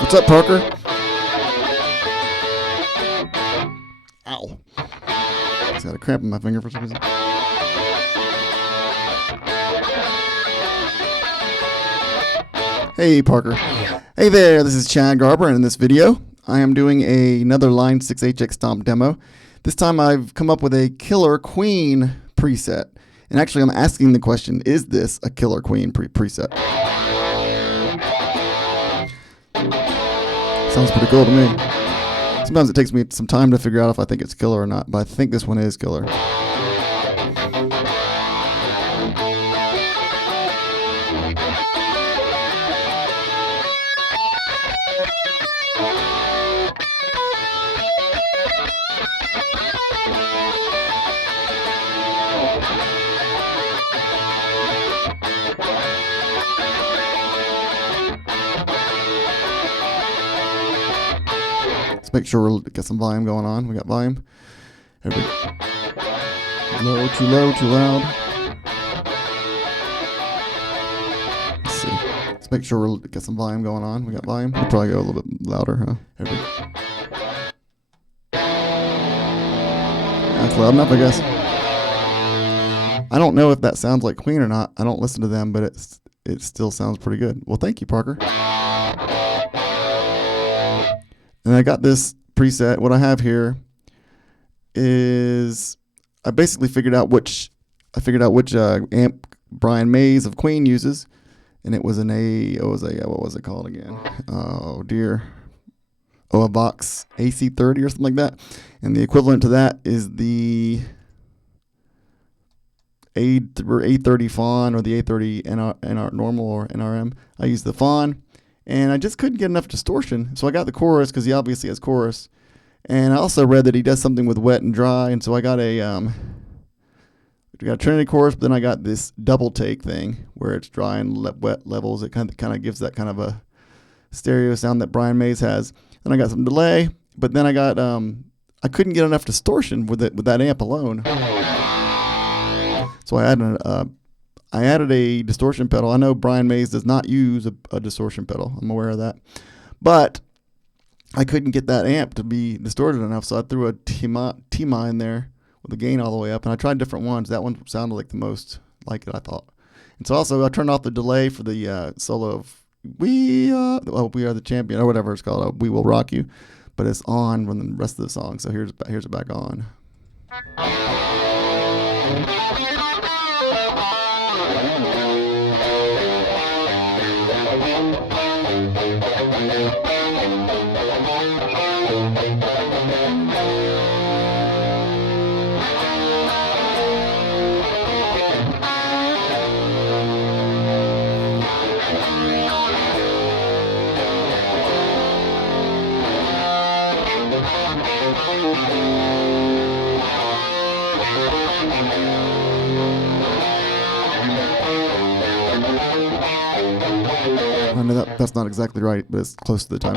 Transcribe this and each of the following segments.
What's up, Parker? Ow. Just got a cramp in my finger for some reason. Hey, Parker. Hey there, this is Chad Garber, and in this video, I am doing another Line 6HX Stomp demo. This time I've come up with a Killer Queen preset. And actually, I'm asking the question, is this a Killer Queen preset? Sounds pretty cool to me. Sometimes it takes me some time to figure out if I think it's killer or not, but I think this one is killer. Let's make sure we'll get some volume going on. We got volume. Low, too loud. Let's see. Let's make sure we'll get some volume going on. We got volume. We'll probably go a little bit louder, huh? That's loud enough, I guess. I don't know if that sounds like Queen or not. I don't listen to them, but it still sounds pretty good. Well, thank you, Parker. And I got this preset. What I have here is I basically figured out which amp Brian Mays of Queen uses, and it was what was it called again? Oh dear. Oh, a Vox AC30 or something like that. And the equivalent to that is the A30 Fawn or the A30 NR normal or NRM. I use the Fawn. And I just couldn't get enough distortion. So I got the chorus because he obviously has chorus. And I also read that he does something with wet and dry. And so I got a Trinity chorus, but then I got this double take thing where it's dry and wet levels. It kind of gives that kind of a stereo sound that Brian Mays has. Then I got some delay, but then I got I couldn't get enough distortion with that amp alone. So I added a distortion pedal. I know Brian Mays does not use a distortion pedal. I'm aware of that. But I couldn't get that amp to be distorted enough, so I threw a T-Ma in there with the gain all the way up. And I tried different ones. That one sounded like the most like it, I thought. And so also I turned off the delay for the solo of We Are the Champion, or whatever it's called, We Will Rock You. But it's on when the rest of the song, so here's it back on. I know that's not exactly right, but it's close to the time.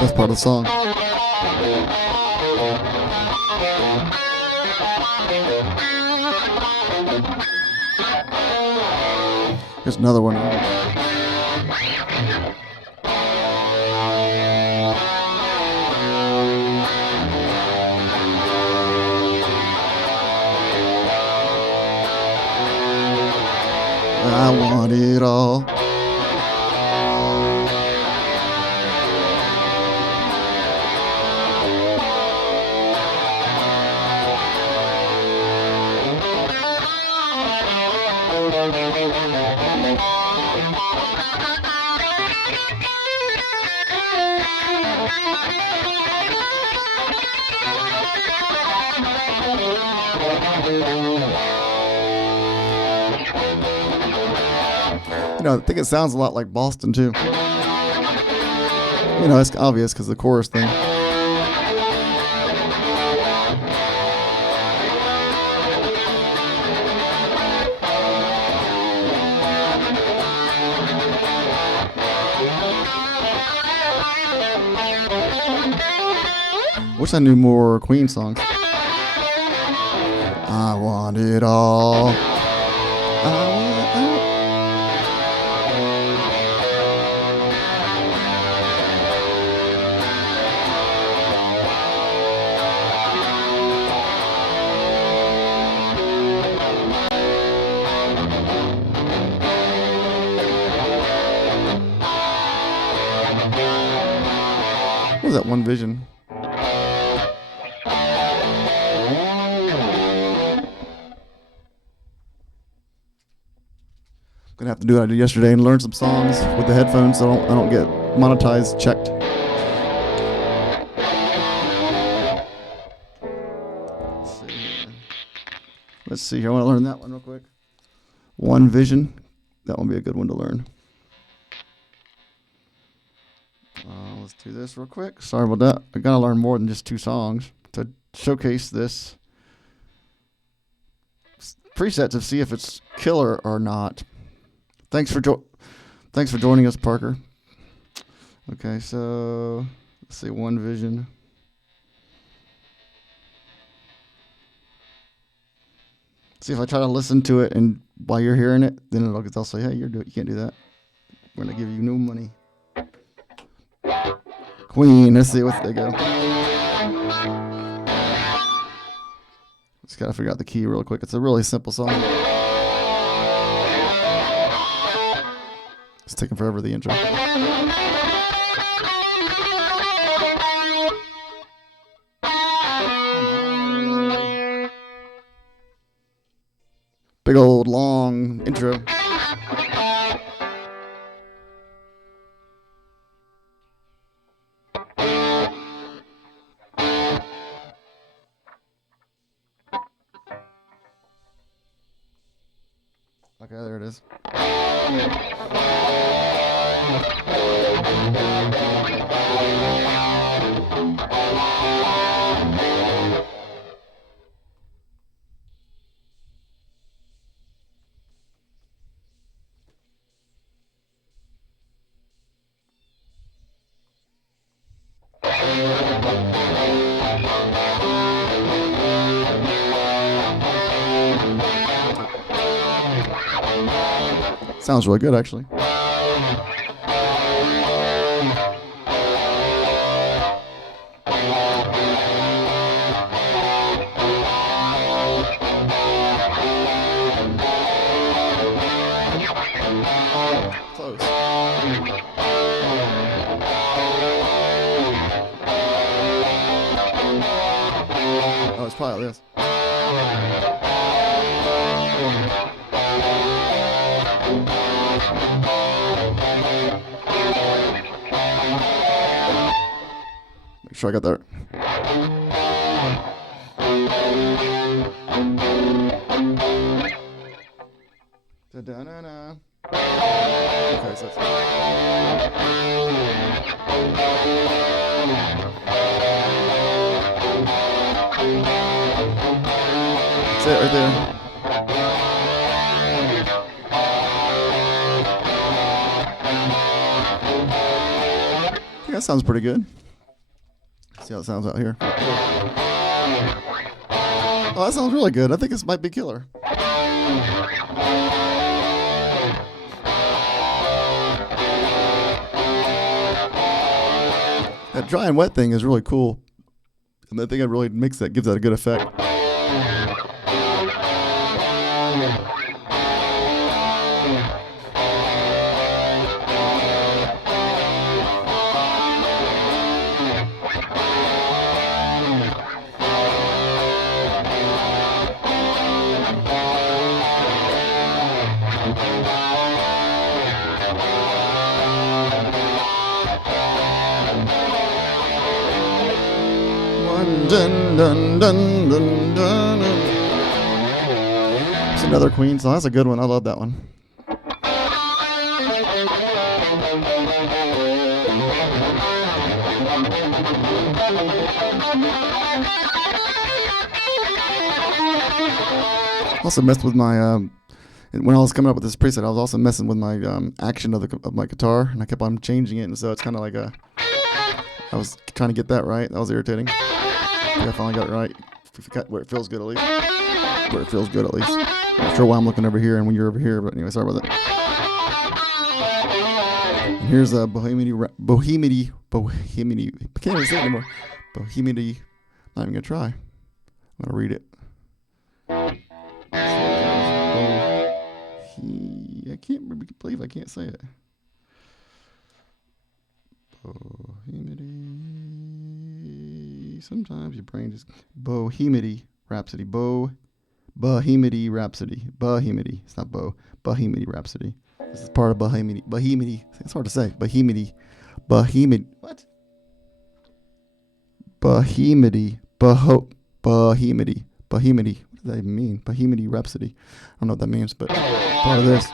That's part of the song. Here's another one. I want it all. You know, I think it sounds a lot like Boston too. You know, it's obvious because of the chorus thing. Wish I knew more Queen songs. I want it all. What was that one vision? Gonna have to do what I did yesterday and learn some songs with the headphones so I don't get monetized checked. Let's see here. I want to learn that one real quick. One Vision. That one would be a good one to learn. Let's do this real quick. Sorry about that. I gotta learn more than just 2 songs to showcase this preset to see if it's killer or not. Thanks for joining us, Parker. Okay, so let's see. One Vision. See if I try to listen to it, and while you're hearing it, then it'll say, "Hey, you can't do that. We're gonna give you no money." Queen. Let's see what they go. Just gotta figure out the key real quick. It's a really simple song. It's taking forever, the intro. Big old long intro. Okay, there it is. Sounds really good, actually. Close. Oh, it's probably this. Make sure I got that. Da-da-na-na. Okay, so that's it right there. Yeah, that sounds pretty good. See how it sounds out here. Oh, that sounds really good. I think this might be killer. That dry and wet thing is really cool. And I think it really gives that a good effect. Dun, dun, dun, dun, dun. It's another Queen song. That's a good one. I love that one. Also messed with my when I was coming up with this preset. I was also messing with my action of my guitar, and I kept on changing it, and so it's kind of like I was trying to get that right. That was irritating. I finally got it right. Where it feels good at least. Where it feels good at least. I'm not sure why I'm looking over here and when you're over here, but anyway, sorry about that. And here's a Bohemity. I can't even say it anymore. Bohemity. Not even gonna try. I'm gonna read it. I can't believe I can't say it. Bohemity. Sometimes your brain just Bohemity Rhapsody. Bohemity Rhapsody. Bohemity. It's not Bohemity Rhapsody. This is part of Bohemity. It's hard to say. Bohemity. What? Bohemity. Bohemity. What does that even mean? Bohemity Rhapsody. I don't know what that means, but part of this.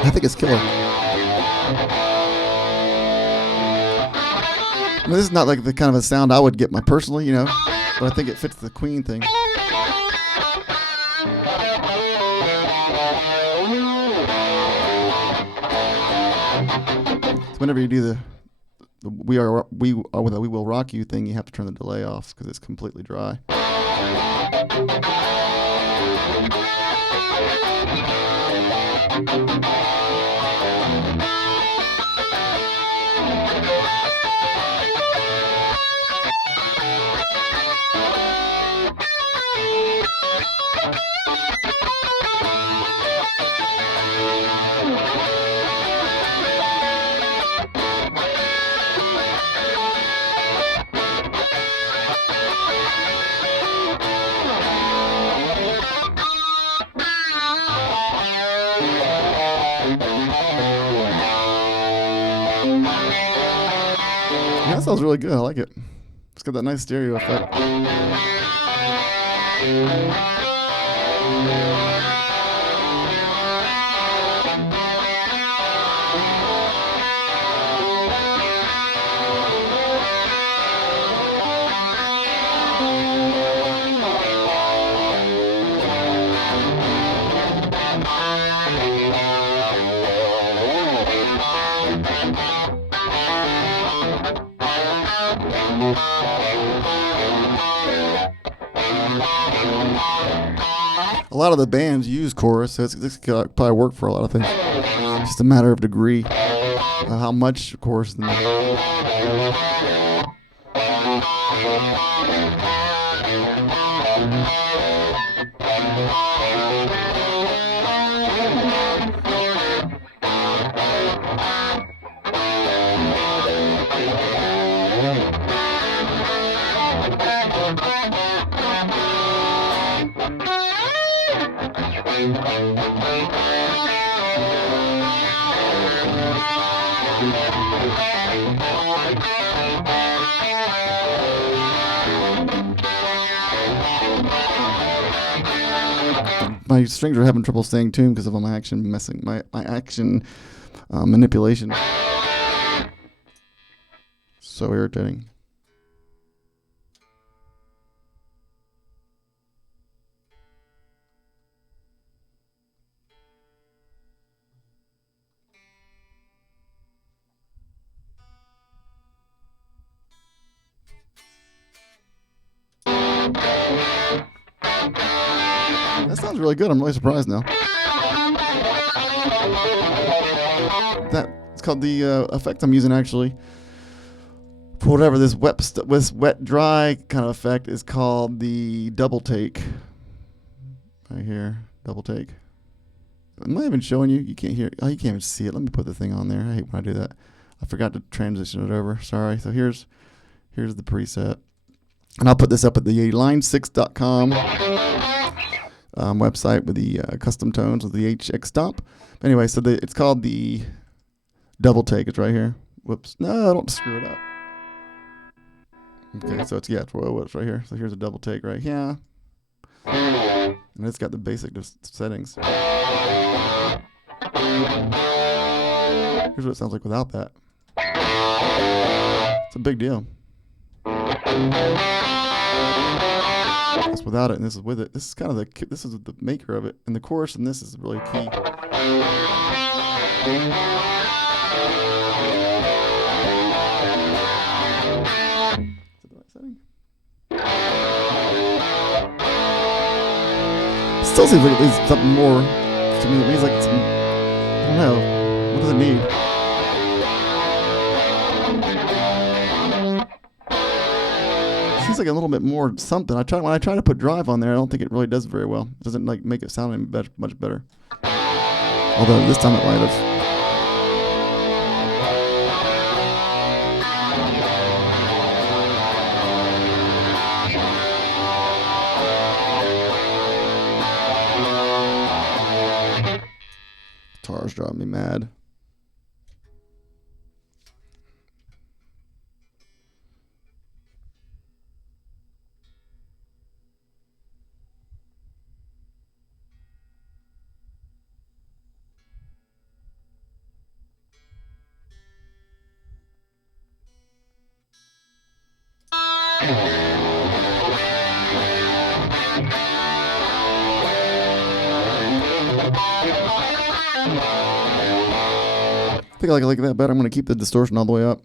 I think it's killer. I mean, this is not like the kind of a sound I would get my personally, you know, but I think it fits the Queen thing. So whenever you do the we will rock you thing, you have to turn the delay off because it's completely dry. That sounds really good. I like it. It's got that nice stereo effect. A lot of the bands use chorus, so this could probably work for a lot of things. It's just a matter of degree, how much chorus. My strings are having trouble staying tuned because of my action manipulation. So irritating. That sounds really good. I'm really surprised now. It's called the effect I'm using actually. For whatever this wet dry kind of effect is called the double take. Right here, double take. Am I even showing you? You can't hear. Oh, you can't even see it. Let me put the thing on there. I hate when I do that. I forgot to transition it over. Sorry. So here's the preset. And I'll put this up at the line6.com. website with the custom tones with the HX Stomp. Anyway, so it's called the Double Take. It's right here. Whoops. No, I don't screw it up. Okay, so it's it's right here. So here's a double take right here. And it's got the basic settings. Here's what it sounds like without that. It's a big deal. That's without it, and this is with it. This is kind of the maker of it, and the chorus in this is really key. Still seems like it needs something more to me. It needs like some, I don't know. What does it need? It seems like a little bit more something. When I try to put drive on there, I don't think it really does very well. It doesn't like make it sound any much better. Although this time it might have. Guitar's driving me mad. I think I like that better. I'm going to keep the distortion all the way up,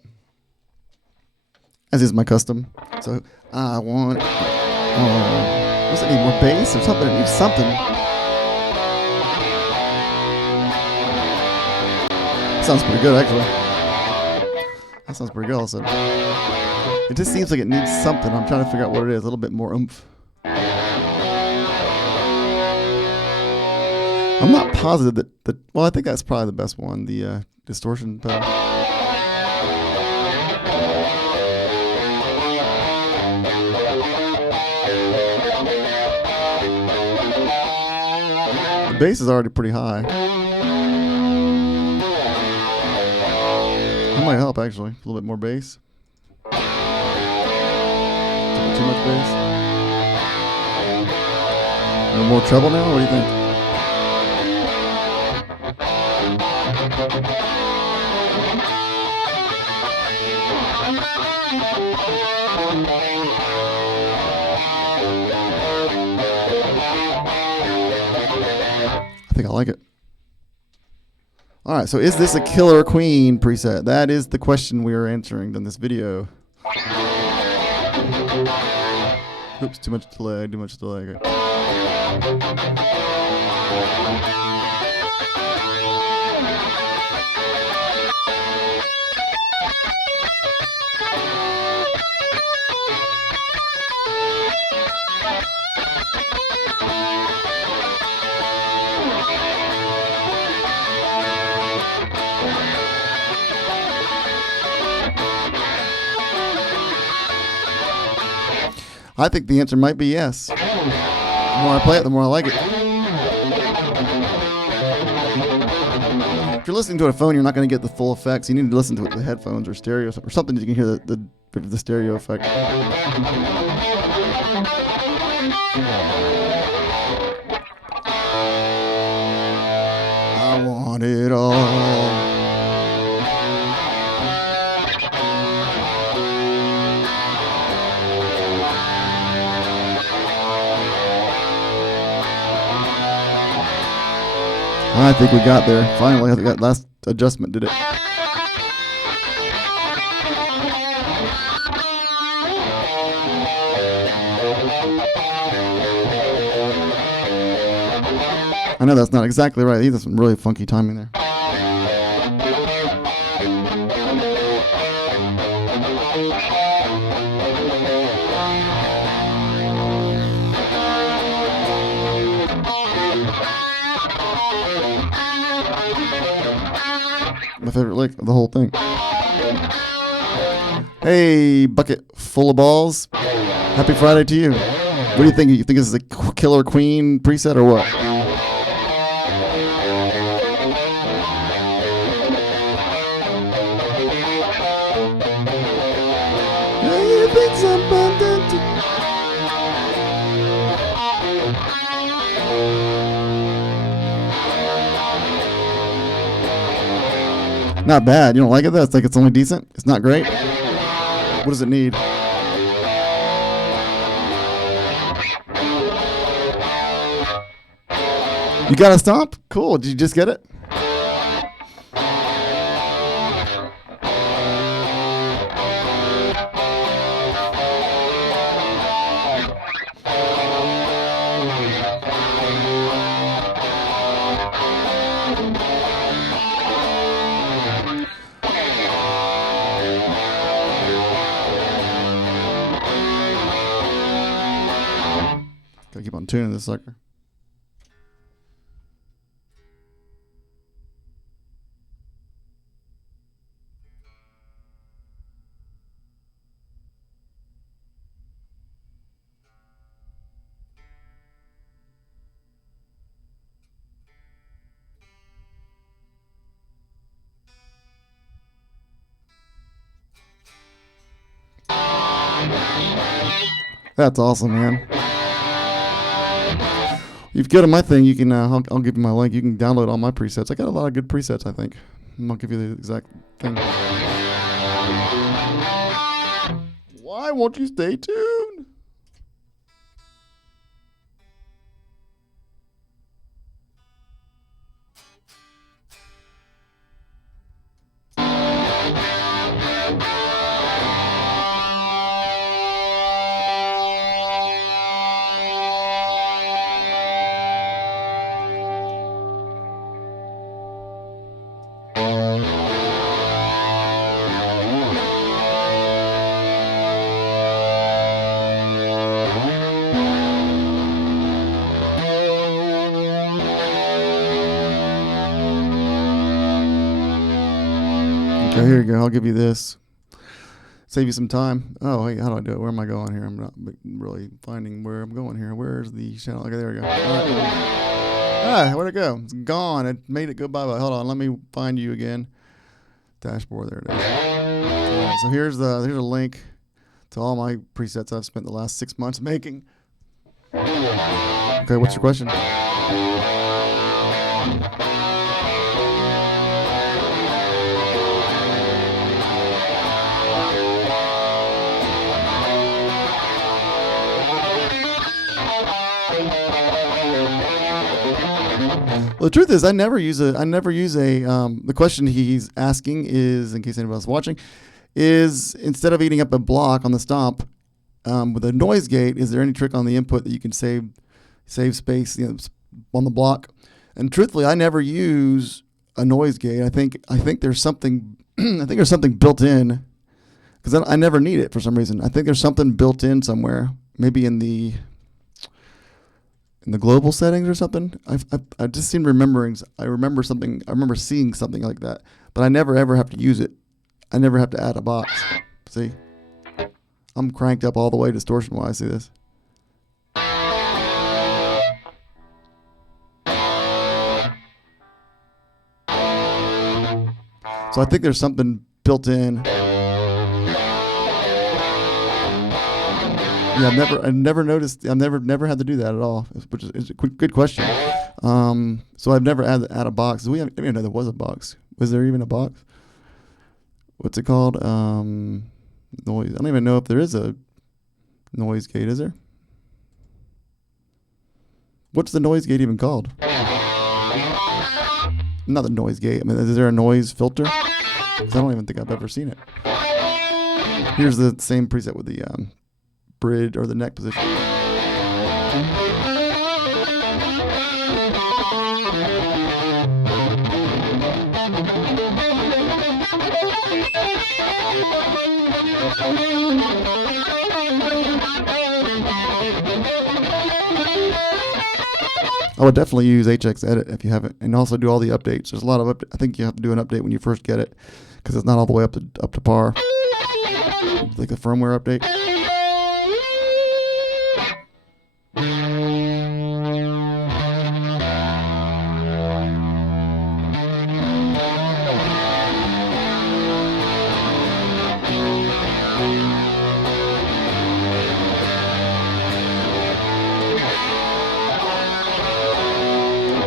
as is my custom. So I want, does it need more bass or something? It needs something. Sounds pretty good, actually. That sounds pretty good also. It just seems like it needs something. I'm trying to figure out what it is. A little bit more oomph. I'm not positive that well, I think that's probably the best one, the distortion pedal. The bass is already pretty high. That might help, actually. A little bit more bass. Too much bass. No more treble now? What do you think? I think I like it. All right, so is this a Killer Queen preset? That is the question we are answering in this video. Oops, too much delay, Okay. I think the answer might be yes. The more I play it, the more I like it. If you're listening to a phone, you're not going to get the full effects. You need to listen to it with headphones or stereo or something. You can hear the stereo effect. I want it all. I think we got there. Finally, I think that last adjustment did it. I know that's not exactly right. There's some really funky timing there. My favorite lick of the whole thing. Hey, bucket full of balls. Happy Friday to you. What do you think? You think this is a Killer Queen preset or what? You think something? Not bad. You don't like it though? It's like it's only decent? It's not great? What does it need? You got a Stomp? Cool. Did you just get it? Gotta keep on tuning this sucker. That's awesome, man. If you go to my thing, you can. I'll give you my link. You can download all my presets. I got a lot of good presets, I think. I'll give you the exact thing. Why won't you stay tuned? Okay, here you go. I'll give you this. Save you some time. Oh, hey, how do I do it? Where am I going here? I'm not really finding where I'm going here. Where's the channel? Okay, there we go. All right. Where'd it go? It's gone. It made it go bye-bye. Hold on. Let me find you again. Dashboard. There it is. All right, so here's a link to all my presets I've spent the last 6 months making. Okay, what's your question? Well, the truth is, I never use a. The question he's asking is, in case anybody's watching, is instead of eating up a block on the Stomp with a noise gate, is there any trick on the input that you can save space, on the block? And truthfully, I never use a noise gate. I think there's something. I think there's something built in, because I never need it for some reason. I think there's something built in somewhere, maybe in the global settings or something. I just seem remembering. I remember something. I remember seeing something like that, but I never ever have to use it. I never have to add a box. See, I'm cranked up all the way distortion wise. See this? So I think there's something built in. Yeah, I've never noticed. I've never had to do that at all, which is a good question. So I've never had to add a box. I didn't even know there was a box. Was there even a box? What's it called? Noise. I don't even know if there is a noise gate. Is there? What's the noise gate even called? Not the noise gate. I mean, is there a noise filter? Because I don't even think I've ever seen it. Here's the same preset with the bridge or the neck position. I would definitely use HX Edit if you haven't, and also do all the updates. There's a lot of I think you have to do an update when you first get it, because it's not all the way up to par. Like a firmware update.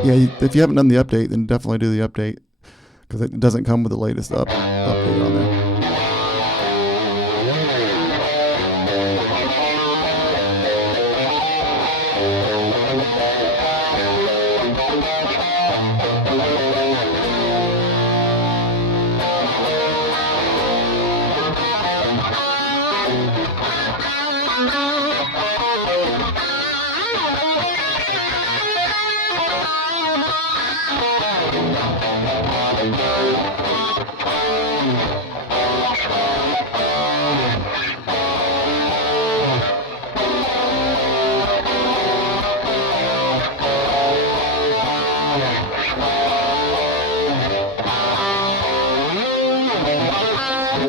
Yeah, if you haven't done the update, then definitely do the update because it doesn't come with the latest update on there.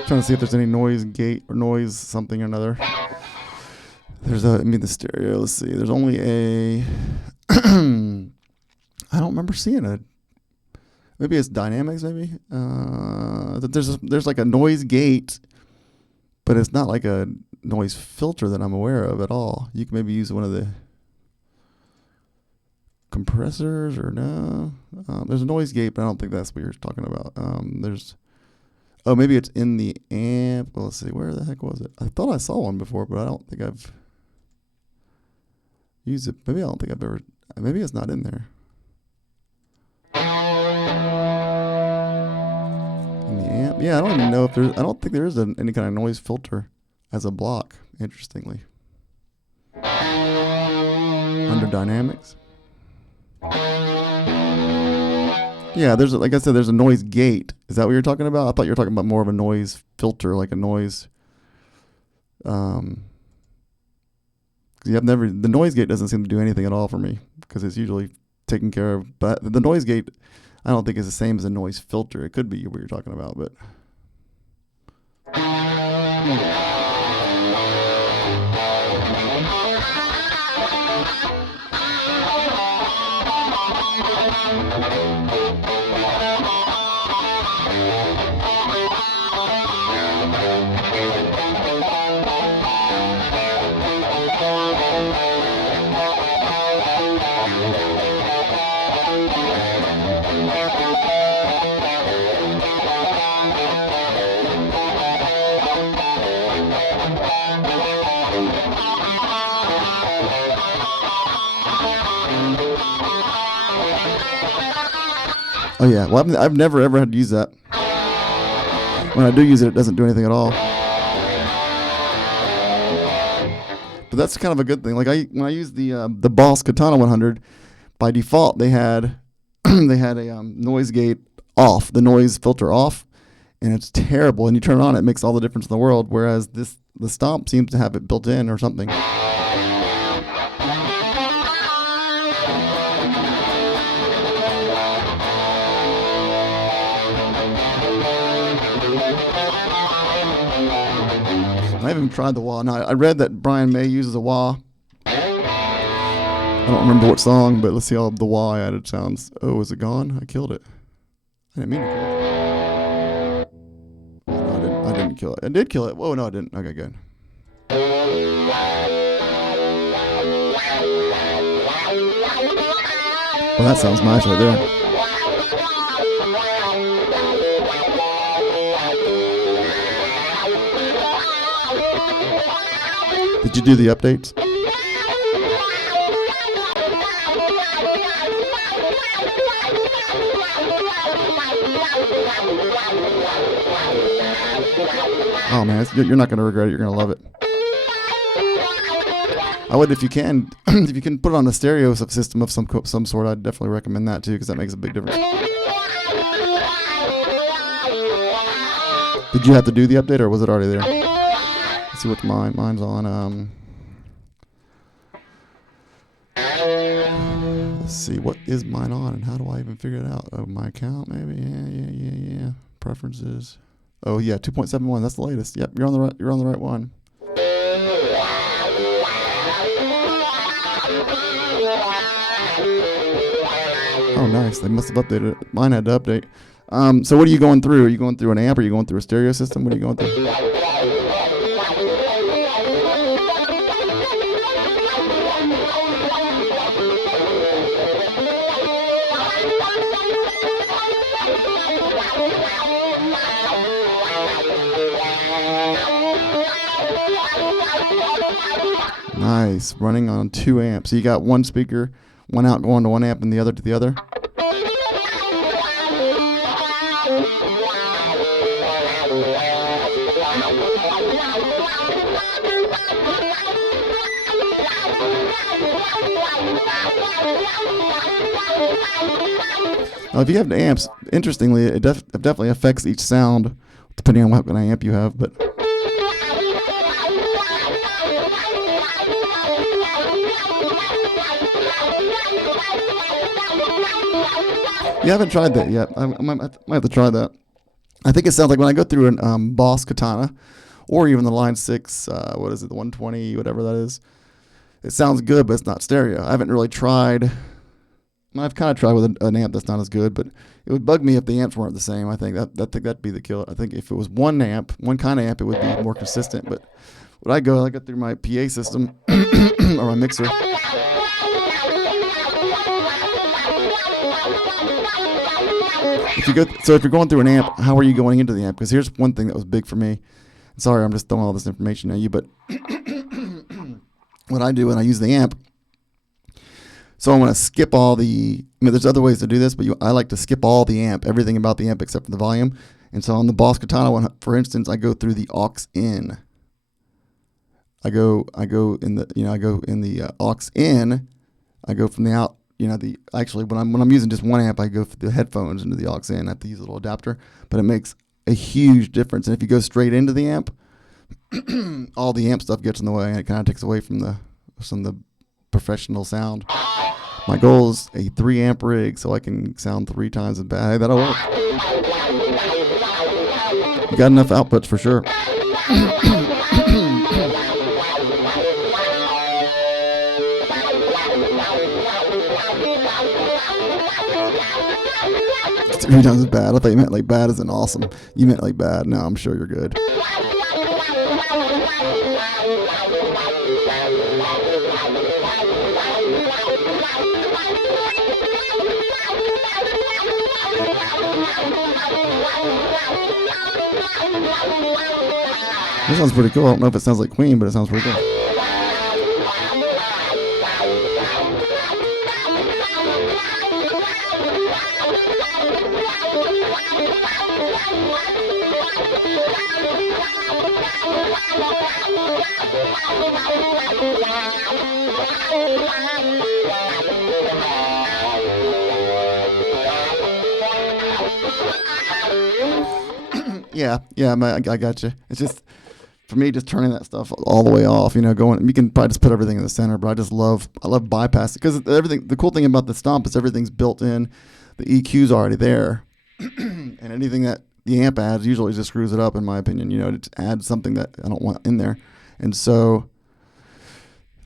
Trying to see if there's any noise gate or noise something or another. There's the stereo. Let's see. There's only a. I don't remember seeing it. Maybe it's dynamics. Maybe there's like a noise gate, but it's not like a noise filter that I'm aware of at all. You can maybe use one of the compressors or no. There's a noise gate, but I don't think that's what you're talking about. Oh, maybe it's in the amp. Well, let's see. Where the heck was it? I thought I saw one before, but I don't think I've used it. Maybe I don't think I've ever. Maybe it's not in there. In the amp? Yeah, I don't even know if there's. I don't think there is any kind of noise filter as a block. Interestingly, under dynamics. Yeah, like I said, there's a noise gate. Is that what you're talking about? I thought you were talking about more of a noise filter, like a noise. The noise gate doesn't seem to do anything at all for me because it's usually taken care of. But the noise gate, I don't think is the same as a noise filter. It could be what you're talking about, but. Oh yeah, well I've never ever had to use that. When I do use it, it doesn't do anything at all. But that's kind of a good thing. Like when I use the Boss Katana 100, by default they had they had a noise gate off, the noise filter off, and it's terrible. And you turn it on, it makes all the difference in the world. Whereas the Stomp seems to have it built in or something. I haven't tried the wah. Now, I read that Brian May uses a wah. I don't remember what song, but let's see how the wah I added sounds. Oh, is it gone? I killed it. I didn't mean to kill it. No, I didn't kill it. I did kill it. Whoa, no, I didn't. Okay, good. Well, that sounds nice right there. Did you do the updates? Oh man, you're not going to regret it. You're going to love it. I would, if you can, if you can put it on a stereo system of some sort. I'd definitely recommend that too, because that makes a big difference. Did you have to do the update, or was it already there? Let's see what mine's on. Let's see, what is mine on, and how do I even figure it out? Oh, my account, maybe. Yeah. Preferences. Oh yeah, 2.71. That's the latest. Yep, you're on the right one. Oh, nice. They must have updated it. Mine had to update. So what are you going through? Are you going through an amp? Or are you going through a stereo system? What are you going through? Nice. Running on 2 amps. So you got one speaker, one out going to one amp and the other to the other. Now, if you have the amps, interestingly, it definitely affects each sound depending on what kind of amp you have. But you haven't tried that yet. I might have to try that. I think it sounds like when I go through an Boss Katana, or even the Line 6, what is it, the 120, whatever that is. It sounds good, but it's not stereo. I haven't really tried. I've kind of tried with an amp that's not as good, but it would bug me if the amps weren't the same. I think that'd be the killer. I think if it was one amp, one kind of amp, it would be more consistent. But when I go through my PA system or my mixer. If you're going through an amp, how are you going into the amp? Because here's one thing that was big for me. Sorry, I'm just throwing all this information at you, but what I do when I use the amp, so I'm going to skip all the, there's other ways to do this, but I like to skip all the amp, everything about the amp except for the volume. And so on the Boss Katana one, for instance, I go through the aux in. I go in the aux in. I go from the out, actually when I'm using just one amp, I go for the headphones into the aux in. I have to use a little adapter, but it makes a huge difference. And if you go straight into the amp, all the amp stuff gets in the way, and it kind of takes away from the professional sound. My goal is a 3 amp rig so I can sound 3 times as bad. Hey, that'll work. You got enough outputs for sure. It's 3 times as bad. I thought you meant like bad as in awesome. You meant like bad. No, I'm sure you're good. This sounds pretty cool. I don't know if it sounds like Queen, but it sounds pretty cool. Yeah, I got you. It's just, for me, just turning that stuff all the way off, going, you can probably just put everything in the center, but I love bypassing, because the cool thing about the Stomp is everything's built in, the EQ's already there, and anything that the amp adds usually just screws it up, in my opinion, to add something that I don't want in there. And so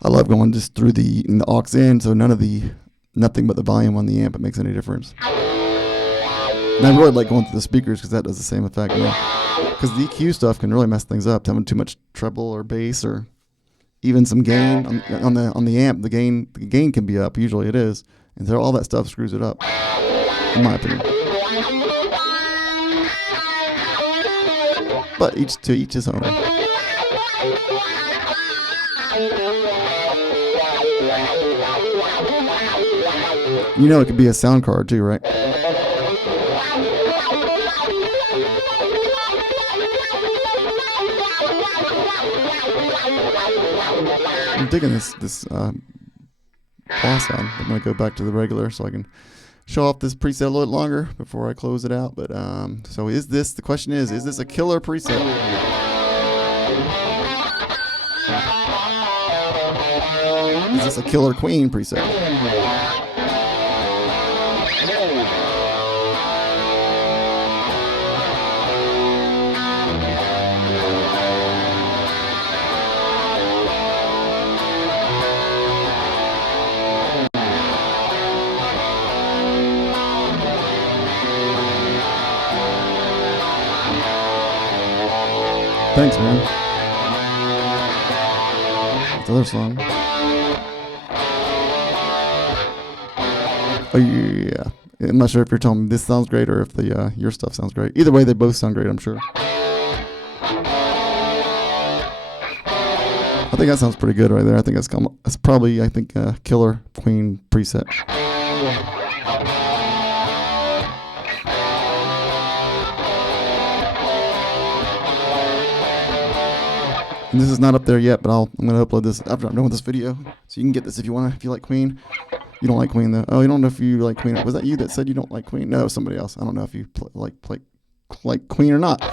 I love going just through the aux in, so nothing but the volume on the amp, it makes any difference. And I really like going through the speakers because that does the same effect. Because the EQ stuff can really mess things up. Having too much treble or bass or even some gain on the amp, the gain can be up. Usually it is, and so all that stuff screws it up, in my opinion. But to each his own. It could be a sound card too, right? I'm digging this boss sound. I'm gonna go back to the regular so I can show off this preset a little bit longer before I close it out. But so the question is this a killer preset? Is this a killer Queen preset? Thanks, man. That's the other song. Oh, yeah. I'm not sure if you're telling me this sounds great or if your stuff sounds great. Either way, they both sound great, I'm sure. I think that sounds pretty good right there. I think that's probably a killer Queen preset. And this is not up there yet, but I'm going to upload this after I'm done with this video, so you can get this if you want. If you like Queen, you don't like Queen though. Oh, you don't know if you like Queen. Was that you that said you don't like Queen? No, it was somebody else. I don't know if you like Queen or not.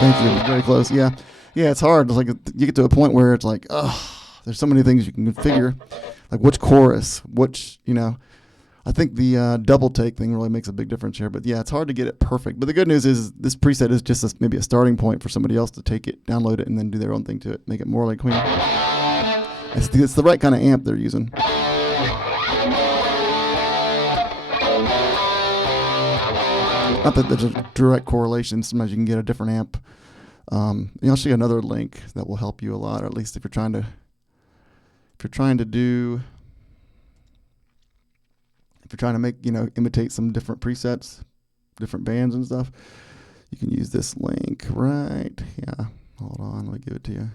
Thank you. Very close. Yeah, it's hard. It's like you get to a point where it's like, there's so many things you can configure, like which chorus, I think the double take thing really makes a big difference here. But yeah, it's hard to get it perfect. But the good news is this preset is just maybe a starting point for somebody else to take it, download it, and then do their own thing to it, make it more like Queen. It's the right kind of amp they're using. Not that there's a direct correlation. Sometimes you can get a different amp. I'll show you another link that will help you a lot, or at least if you're trying to make, imitate some different presets, different bands and stuff, you can use this link right. Yeah, hold on, let me give it to you.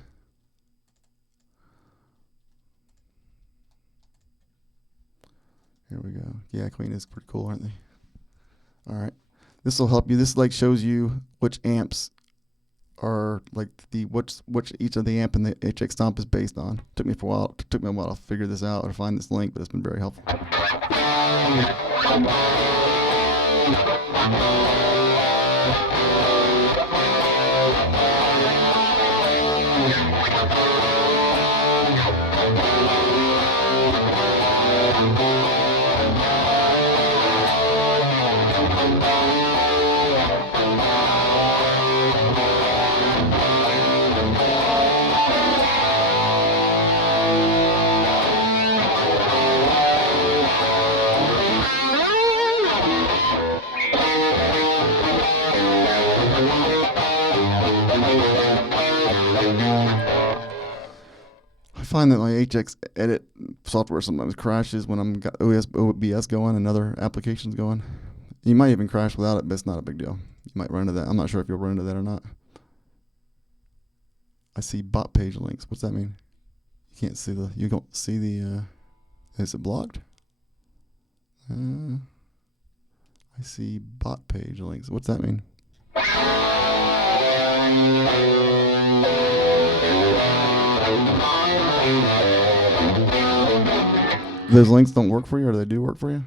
Here we go. Yeah, Queen is pretty cool, aren't they? All right, this will help you. This shows you which amps are which each of the amp in the HX Stomp is based on. Took me a while to figure this out or find this link, but it's been very helpful. I find that my HX edit software sometimes crashes when I'm got OBS going and other applications going. You might even crash without it, but it's not a big deal. You might run into that. I'm not sure if you'll run into that or not. I see bot page links. What's that mean? You don't see the, is it blocked? I see bot page links. What's that mean? Those links don't work for you, or they do work for you?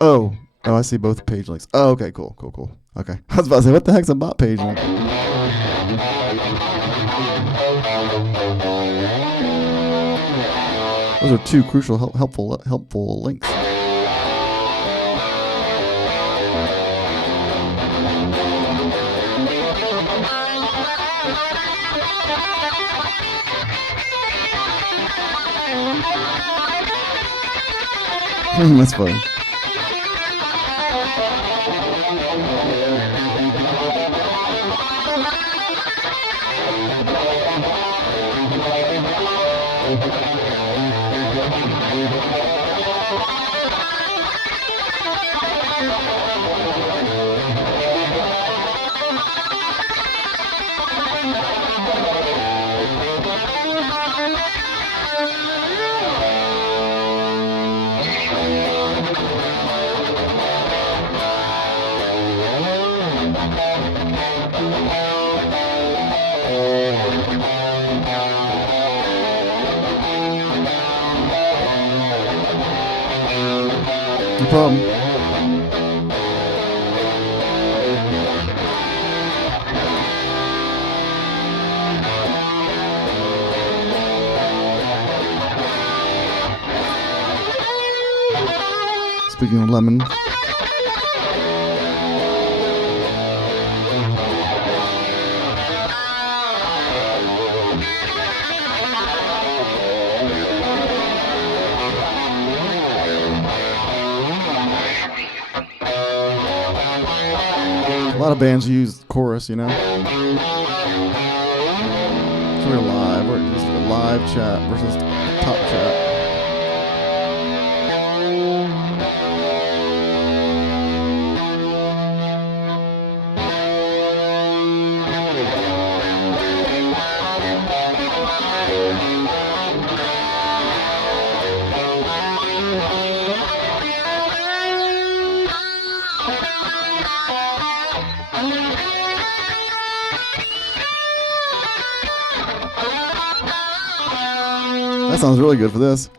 Oh, I see both page links. Oh, okay, cool. Okay. I was about to say, what the heck's a bot page link? Those are two crucial, helpful links. That's funny. No problem. Speaking of lemon. A lot of bands use chorus, So we're live. We're just a live chat versus top chat. That sounds really good for this.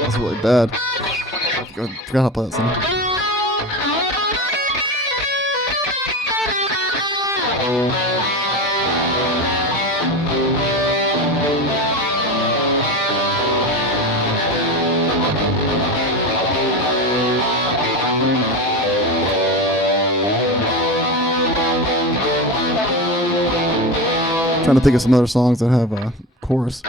That's really bad. I forgot how to play that song. Trying to think of some other songs that have a chorus.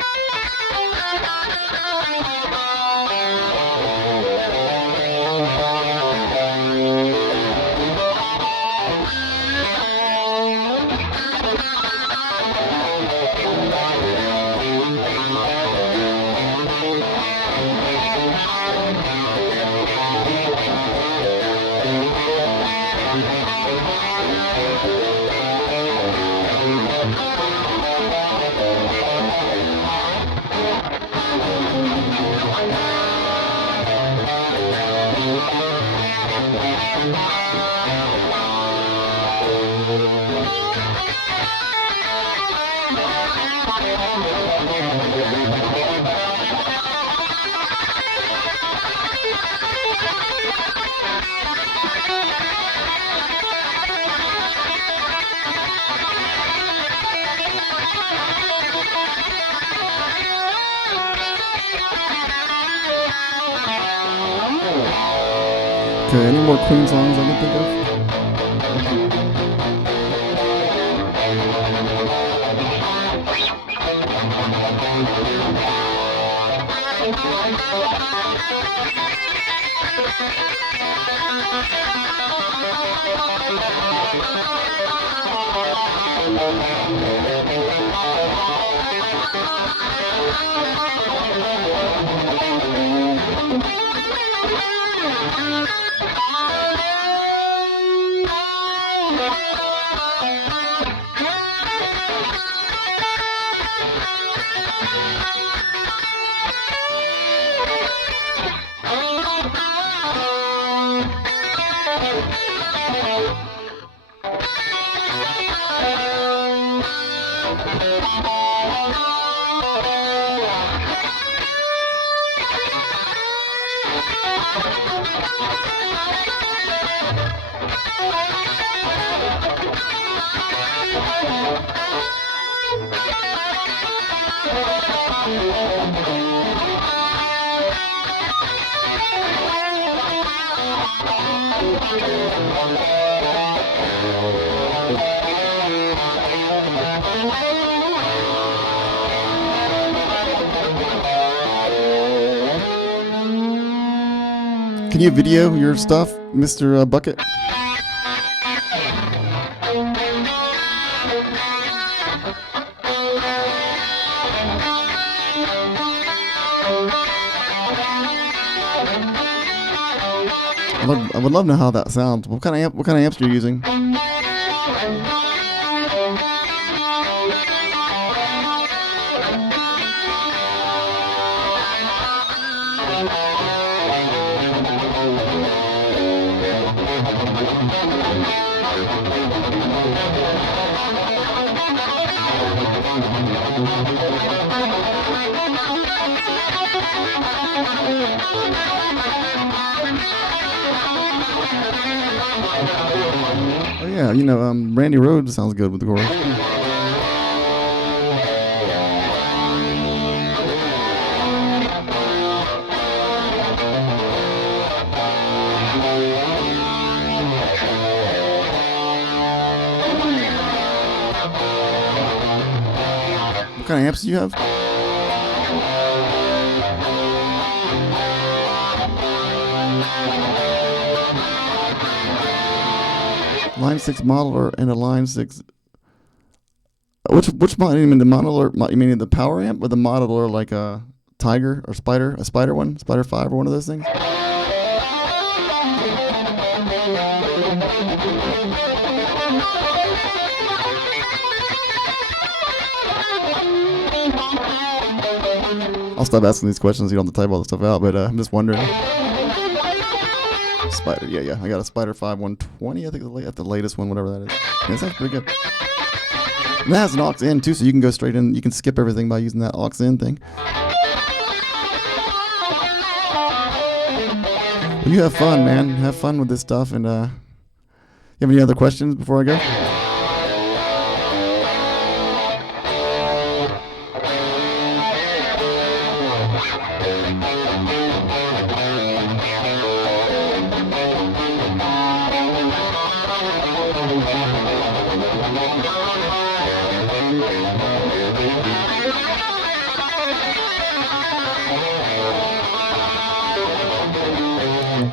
Okay, any more Queen songs I can think of? Can you video your stuff, Mr. Bucket? I would love to know how that sounds. What kind of amps are you using? Oh yeah, you know, Randy Rhoads sounds good with the chorus. What kind of amps do you have? Line 6 model and a Line 6 Which model? You mean the modeler? You mean the power amp or the modeler like a Tiger or Spider? A Spider one? Spider 5 or one of those things? I'll stop asking these questions. You don't have to type all this stuff out, but I'm just wondering. Spider, yeah. I got a Spider 5 120. I think that's the latest one, whatever that is. Yeah, that sounds pretty good. And that has an aux in too, so you can go straight in. You can skip everything by using that aux in thing. Well, you have fun, man. Have fun with this stuff. And you have any other questions before I go?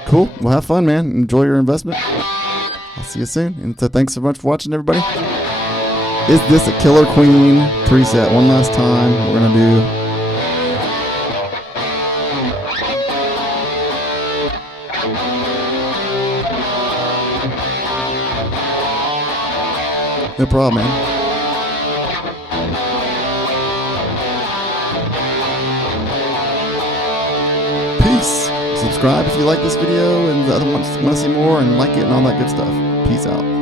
Cool. Well, have fun, man. Enjoy your investment. I'll see you soon. And so thanks so much for watching, everybody. Is this a Killer Queen preset? One last time. We're going to do. No problem, man. Peace. Subscribe if you like this video and the other ones want to see more, and like it and all that good stuff. Peace out.